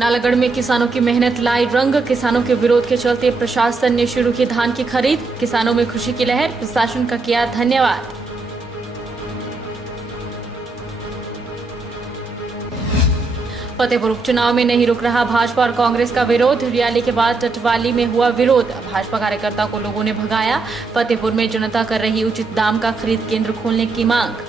नालागढ़ में किसानों की मेहनत लाई रंग। किसानों के विरोध के चलते प्रशासन ने शुरू की धान की खरीद। किसानों में खुशी की लहर, प्रशासन का किया धन्यवाद। फतेहपुर उपचुनाव में नहीं रुक रहा भाजपा और कांग्रेस का विरोध। रैली के बाद टटवाली में हुआ विरोध। भाजपा कार्यकर्ताओं को लोगों ने भगाया। फतेहपुर में जनता कर रही उचित दाम का खरीद केंद्र खोलने की मांग।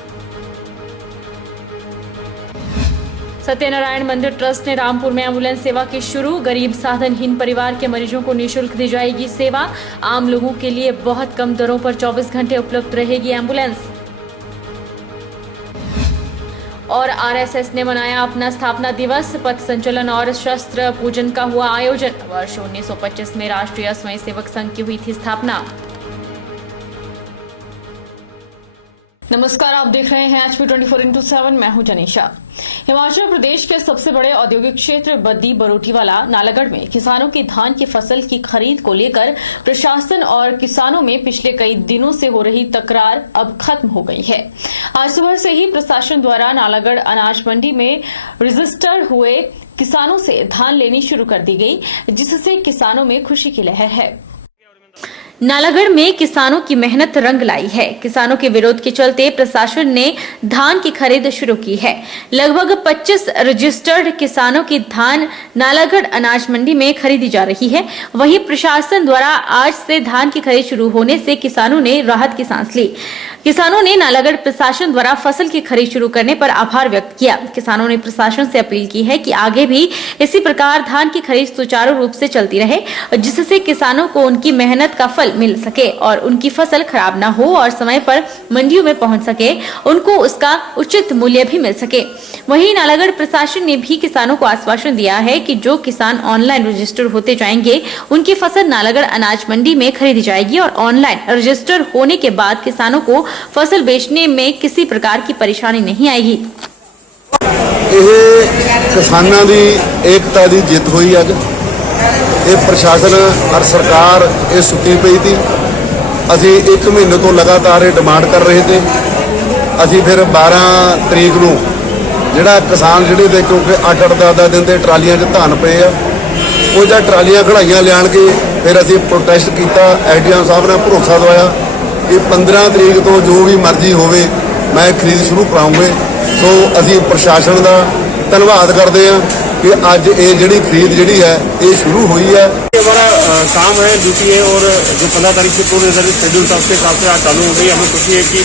सत्यनारायण मंदिर ट्रस्ट ने रामपुर में एम्बुलेंस सेवा की शुरू। गरीब साधनहीन परिवार के मरीजों को निःशुल्क दी जाएगी सेवा। आम लोगों के लिए बहुत कम दरों पर 24 घंटे उपलब्ध रहेगी एम्बुलेंस। और आरएसएस ने मनाया अपना स्थापना दिवस। पथ संचलन और शस्त्र पूजन का हुआ आयोजन। वर्ष 1925 में राष्ट्रीय स्वयंसेवक संघ की हुई थी स्थापना। नमस्कार, आप देख रहे हैं HP 24x7। मैं हूं जनीशा। हिमाचल प्रदेश के सबसे बड़े औद्योगिक क्षेत्र बद्दी बरोटीवाला नालागढ़ में किसानों की धान की फसल की खरीद को लेकर प्रशासन और किसानों में पिछले कई दिनों से हो रही तकरार अब खत्म हो गई है। आज सुबह से ही प्रशासन द्वारा नालागढ़ अनाज मंडी में रजिस्टर हुए किसानों से धान लेनी शुरू कर दी गई, जिससे किसानों में खुशी की लहर है। नालागढ़ में किसानों की मेहनत रंग लाई है। किसानों के विरोध के चलते प्रशासन ने धान की खरीद शुरू की है। लगभग 25 रजिस्टर्ड किसानों की धान नालागढ़ अनाज मंडी में खरीदी जा रही है। वहीं प्रशासन द्वारा आज से धान की खरीद शुरू होने से किसानों ने राहत की सांस ली। किसानों ने नालागढ़ प्रशासन द्वारा फसल की खरीद शुरू करने पर आभार व्यक्त किया। किसानों ने प्रशासन से अपील की है कि आगे भी इसी प्रकार धान की खरीद सुचारू रूप से चलती रहे, जिससे किसानों को उनकी मेहनत का फल मिल सके और उनकी फसल खराब ना हो और समय पर मंडियों में पहुंच सके, उनको उसका उचित मूल्य भी मिल सके। वहीं नालागढ़ प्रशासन ने भी किसानों को आश्वासन दिया है कि जो किसान ऑनलाइन रजिस्टर होते जाएंगे, उनकी फसल नालागढ़ अनाज मंडी में खरीदी जाएगी और ऑनलाइन रजिस्टर होने के बाद किसानों को फसल बेचने में किसी प्रकार की परेशानी नहीं आएगी। किसानों की एकता की जित हुई। अज ये प्रशासन और सरकार ये सुती पई थी। असी 1 महीने तो लगातार ये डिमांड कर रहे थे। असी फिर 12 तरीक नूं जिहड़ा किसान जिहड़े दे क्योंकि 8-8 10 दिन के ट्रालियां च धान पे आ, वो जब ट्रालियां खड़ाइयां लियाण के फिर असी प्रोटेस्ट किया। एसडीएम साहब ने भरोसा दवाया कि 15 तरीक तो जो भी मर्जी होवे मैं खरीद शुरू कराऊंगे। सो असी प्रशासन का धन्यवाद करते हैं कि अज ये जी खरीद जी है ये शुरू हुई है। ये हमारा काम है, ड्यूटी है और जो 15 तारीख से पूरे शेड्यूल था उसके हिसाब से आज चालू हो गई। हमें खुशी है कि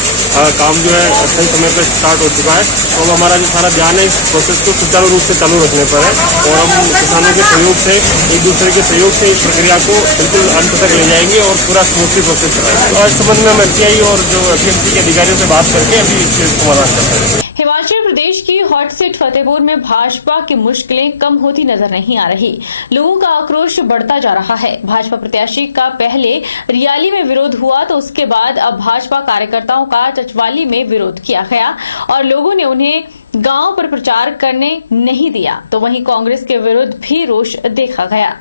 काम जो है सही समय पर स्टार्ट हो चुका है। तो अब हमारा जो सारा ध्यान है इस प्रोसेस को सुचारू रूप से चालू रखने पर है और हम किसानों के सहयोग से, एक दूसरे के सहयोग से इस प्रक्रिया को बिल्कुल अंत तक ले जाएंगे और पूरा स्मूथली प्रोसेस कराएंगे। और इस संबंध में हम एफसीआई और जो एपीएमसी के अधिकारियों से बात करके अभी इसके समाधान करते हैं। हिमाचल प्रदेश की हॉट सीट फतेहपुर में भाजपा की मुश्किलें कम होती नजर नहीं आ रही। लोगों का आक्रोश बढ़ता जा रहा है। भाजपा प्रत्याशी का पहले रियाली में विरोध हुआ तो उसके बाद अब भाजपा कार्यकर्ताओं का टटवाली में विरोध किया गया और लोगों ने उन्हें गांव पर प्रचार करने नहीं दिया। तो वहीं कांग्रेस के विरुद्ध भी रोष देखा गया।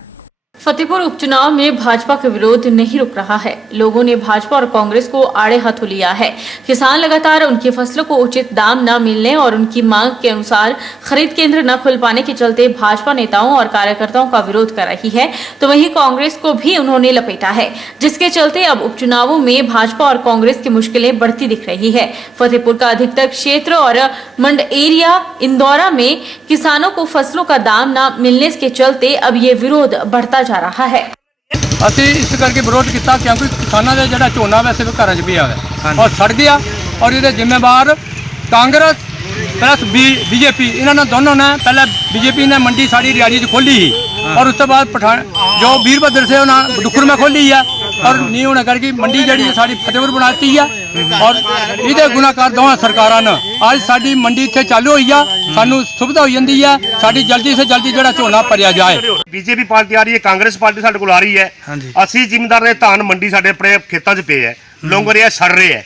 फतेहपुर उपचुनाव में भाजपा का विरोध नहीं रुक रहा है। लोगों ने भाजपा और कांग्रेस को आड़े हाथों लिया है। किसान लगातार उनकी फसलों को उचित दाम न मिलने और उनकी मांग के अनुसार खरीद केंद्र न खुल पाने के चलते भाजपा नेताओं और कार्यकर्ताओं का विरोध कर रही है, तो वहीं कांग्रेस को भी उन्होंने लपेटा है, जिसके चलते अब उपचुनावों में भाजपा और कांग्रेस की मुश्किलें बढ़ती दिख रही है। फतेहपुर का अधिकतर क्षेत्र और मंड एरिया इंदौरा में किसानों को फसलों का दाम न मिलने के चलते अब ये विरोध बढ़ता जा रहा है। असी इस करके विरोध किया क्योंकि किसानों का जो झोना वैसे भी घर च पिया है और सड़ गया और ये जिम्मेवार कांग्रेस प्लस बीजेपी, इन्होंने दोनों ने पहले बीजेपी ने मंडी साड़ी रियाली च खोली और उसके बाद पठान जो वीरभद्र से उन्होंने डुक्कर में खोली है और नहीं होने करके मंडी जी साड़ी फतेहपुर बनाती है और ये गुनाकार दोवें सरकारों ने आज साड़ी मंडी इतने चालू हुई है, सानू सुविधा हो जाती है, साड़ी जल्दी से जल्दी जो झोना भरिया जाए। बीजेपी पार्टी आ रही है, कांग्रेस पार्टी साडे कोल आ रही है। असी जिम्मेदार ने धान मंडी साडे अपने खेतों च पे है, लोग रहे सड़ रहे है,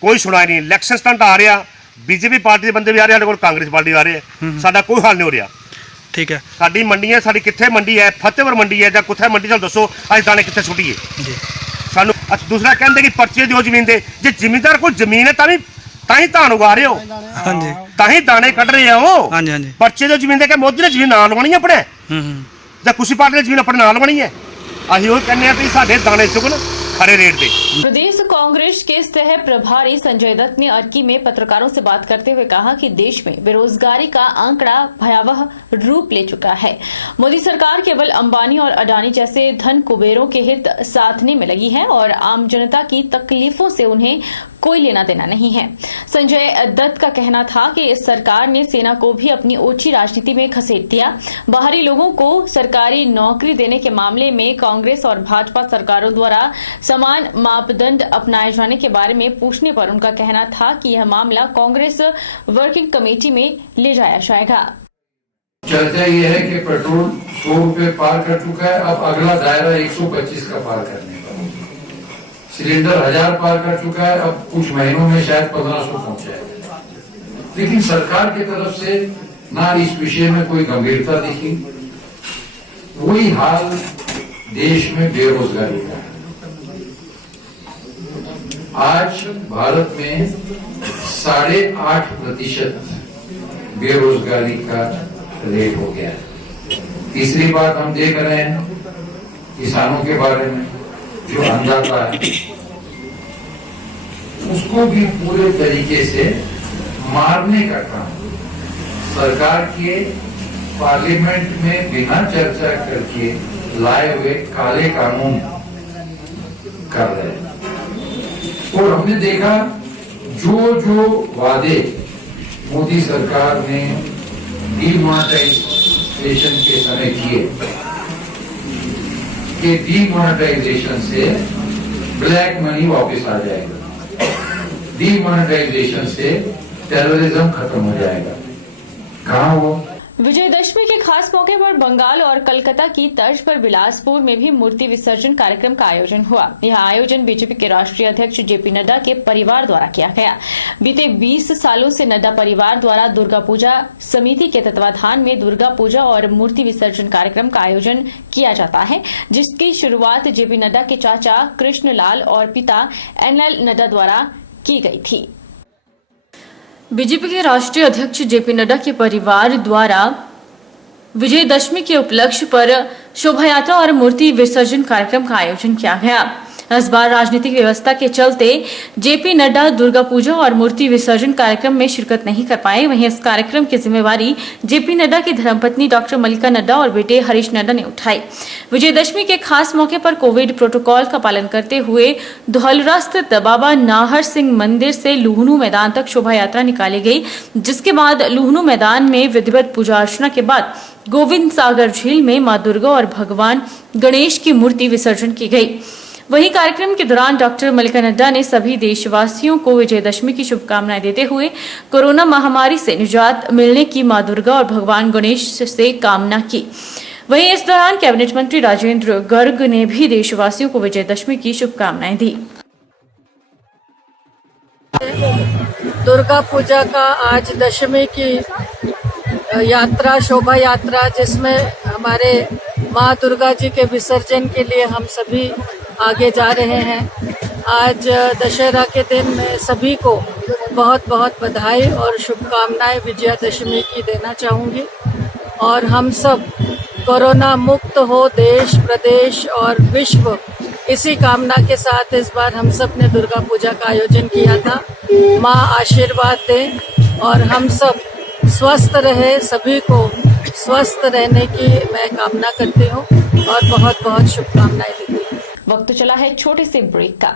कोई सुनाई नहीं। इलैक्शन स्टंट आ रहा, बीजेपी पार्टी के बंदे भी आ रहे, साडे कोल कांग्रेस पार्टी आ रहे हैं, साडा कोई हल नहीं हो रहा। ठीक है, साडी मंडियां, साडी कित्थे मंडी है, फतेहपुर मंडी है जां कुत्थे मंडी, सानू दसो अज दाने कित्थे सुटिए सानू। दूसरा कहते कि पर्चे दिओ जमीन दे, जे जिमीदार कोल जमीन है तां ही धान उगा रहे हो, तां ही दाने कढ़ रहे हो। पर्चे दिओ जमीन दे के मोदी ने जमीन ना लवानी अपने ਜਾਂ ਕੁਛ ਪਾਰਟੀ ਦੀ ਜ਼ਮੀਨ ਆਪਣੇ ਨਾਲ ਬਣੀ ਹੈ। ਅਸੀਂ ਉਹ ਕਹਿੰਦੇ ਆ ਕਿ ਸਾਡੇ ਦਾਣੇ ਚੁਗਣ खरे रेट पे। प्रदेश कांग्रेस के सह प्रभारी संजय दत्त ने अर्की में पत्रकारों से बात करते हुए कहा कि देश में बेरोजगारी का आंकड़ा भयावह रूप ले चुका है। मोदी सरकार केवल अंबानी और अडानी जैसे धन कुबेरों के हित साधने में लगी है और आम जनता की तकलीफों से उन्हें कोई लेना देना नहीं है। संजय दत्त का कहना था कि इस सरकार ने सेना को भी अपनी ओछी राजनीति में घसीट दिया। बाहरी लोगों को सरकारी नौकरी देने के मामले में कांग्रेस और भाजपा सरकारों द्वारा समान मापदंड अपनाए जाने के बारे में पूछने पर उनका कहना था कि यह मामला कांग्रेस वर्किंग कमेटी में ले जाया जाएगा। चर्चा ये है कि पेट्रोल 100 रुपए पार कर चुका है, अब अगला दायरा 125 का पार करने का। सिलेंडर 1000 पार कर चुका है, अब कुछ महीनों में शायद 1500 पहुंच जाएगा। लेकिन सरकार की तरफ से ना इस विषय में कोई गंभीरता दिखी। वही हाल देश में बेरोजगारी का है। आज भारत में 8.5% बेरोजगारी का रेट हो गया है। तीसरी बात हम देख रहे हैं किसानों के बारे में, जो अन्नदाता है उसको भी पूरे तरीके से मारने का काम सरकार के पार्लियामेंट में बिना चर्चा करके लाए हुए काले कानून कर रहे हैं। और हमने देखा जो वादे मोदी सरकार ने डीमोनेटाइजेशन के समय किए कि डीमोनेटाइजेशन से ब्लैक मनी वापस आ जाएगा, डीमोनेटाइजेशन से टेररिज्म खत्म हो जाएगा, कहाँ वो? विजयदशमी के खास मौके पर बंगाल और कलकत्ता की तर्ज पर बिलासपुर में भी मूर्ति विसर्जन कार्यक्रम का आयोजन हुआ। यह आयोजन बीजेपी के राष्ट्रीय अध्यक्ष जेपी नड्डा के परिवार द्वारा किया गया। बीते 20 सालों से नड्डा परिवार द्वारा दुर्गा पूजा समिति के तत्वाधान में दुर्गा पूजा और मूर्ति विसर्जन कार्यक्रम का आयोजन किया जाता है, जिसकी शुरुआत जेपी नड्डा के चाचा कृष्णलाल और पिता एनएल नड्डा द्वारा की गई थी। बीजेपी के राष्ट्रीय अध्यक्ष जेपी नड्डा के परिवार द्वारा विजयदशमी के उपलक्ष्य पर शोभा यात्रा और मूर्ति विसर्जन कार्यक्रम का आयोजन किया गया। इस बार राजनीतिक व्यवस्था के चलते जेपी नड्डा दुर्गा पूजा और मूर्ति विसर्जन कार्यक्रम में शिरकत नहीं कर पाए। वहीं इस कार्यक्रम की जिम्मेवारी जेपी नड्डा की धर्मपत्नी डॉक्टर मल्लिका नड्डा और बेटे हरीश नड्डा ने उठाई। विजयदशमी के खास मौके पर कोविड प्रोटोकॉल का पालन करते हुए धौलरा स्थित बाबा नाहर सिंह मंदिर से लुहणु मैदान तक शोभा यात्रा निकाली गई, जिसके बाद लुहणु मैदान में विधिवत पूजा अर्चना के बाद गोविंद सागर झील में मां दुर्गा और भगवान गणेश की मूर्ति विसर्जन की गई। वहीं कार्यक्रम के दौरान डॉक्टर मल्लिका नड्डा ने सभी देशवासियों को विजयदशमी की शुभकामनाएं देते हुए कोरोना महामारी से निजात मिलने की मां दुर्गा और भगवान गणेश से कामना की। वहीं इस दौरान कैबिनेट मंत्री राजेंद्र गर्ग ने भी देशवासियों को विजयदशमी की शुभकामनाएं दी। दुर्गा पूजा का आज दशमी की यात्रा, शोभा यात्रा, जिसमें हमारे माँ दुर्गा जी के विसर्जन के लिए हम सभी आगे जा रहे हैं। आज दशहरा के दिन मैं सभी को बहुत बहुत बधाई और शुभकामनाएं विजयादशमी की देना चाहूँगी और हम सब कोरोना मुक्त हो देश, प्रदेश और विश्व, इसी कामना के साथ इस बार हम सब ने दुर्गा पूजा का आयोजन किया था। माँ आशीर्वाद दें और हम सब स्वस्थ रहे, सभी को स्वस्थ रहने की मैं कामना करती हूँ और बहुत बहुत शुभकामनाएं देती हूँ। वक्त चला है छोटे से ब्रेक का।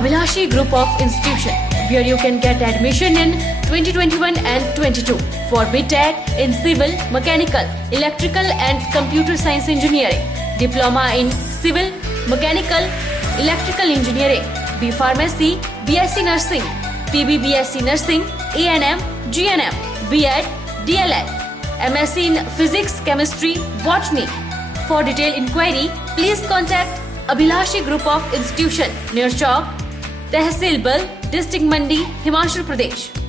Abhilashi Group of Institution, where you can get admission in 2021 and 22 for BTech in Civil, Mechanical, Electrical and Computer Science Engineering, Diploma in Civil, Mechanical, Electrical Engineering, B Pharmacy, BSc Nursing, PB BSc Nursing, ANM, GNM, B.Ed, DLEd, MSc in Physics, Chemistry, Botany. For detailed inquiry, please contact Abhilashi Group of Institution, near Chowk, Tehsil Bal, District Mandi, Himachal Pradesh.